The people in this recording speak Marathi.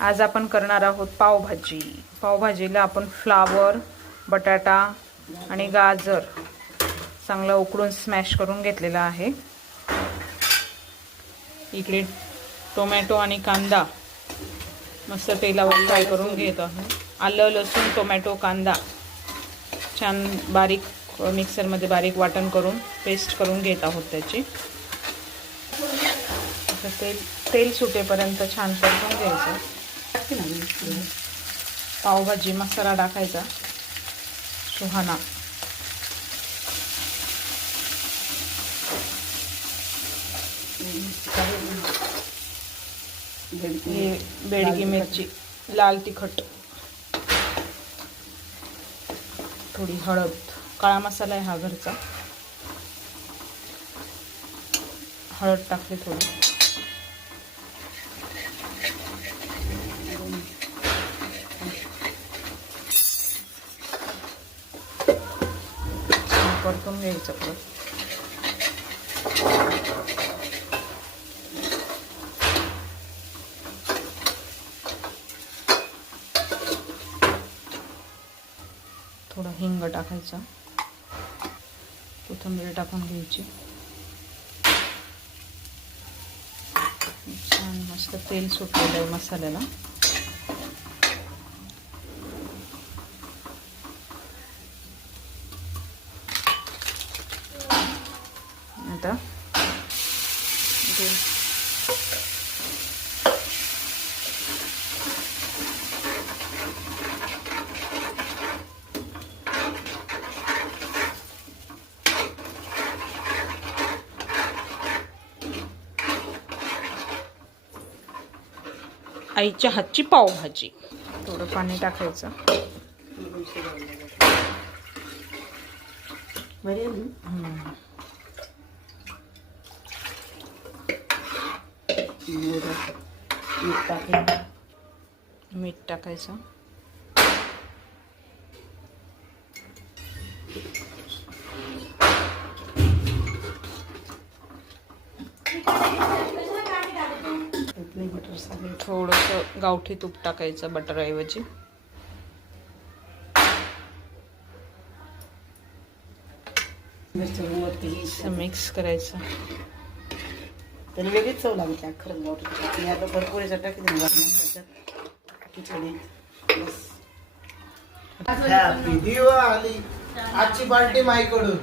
आज आपण करणार आहोत पावभाजी। पावभाजीला आपण फ्लावर, बटाटा आणि गाजर चांगलं उकडून स्मॅश करून घेतलेला आहे। इकडे टोमॅटो आणि कांदा मस्त तेलावर फ्राय करून घेत आहोत। आलं, लसूण, टोमॅटो, कांदा छान बारीक मिक्सरमध्ये बारीक वाटण करून पेस्ट करून घेत आहोत त्याची। तेल सुटेपर्यंत छान परतून घ्यायचं। पावभाजी मसाला टाकायचा सुहाना, बेडगी मिरची, लाल तिखट, थोडी हळद, काळा मसाला आहे हा घरचा, हळद टाकली थोडी, परतून घ्यायचं परत। थोडं हिंग टाकायचं, कोथिंबीर टाकून घ्यायची। छान मस्त तेल सुटलेलं आहे मसाल्याला। आता आईच्या हातची पावभाजी, थोडं पाणी टाकायचं। मीठ टाकायचं। थोडंसं गावठी तूप टाकायचं बटर ऐवजी। मिक्स करायचं। तर वेगळीच चव लागते खरंच गावठी। आता भरपूर याच्यात टाकते खिचडी। हॅपी दिवाळी। आजची पार्टी माईकडून।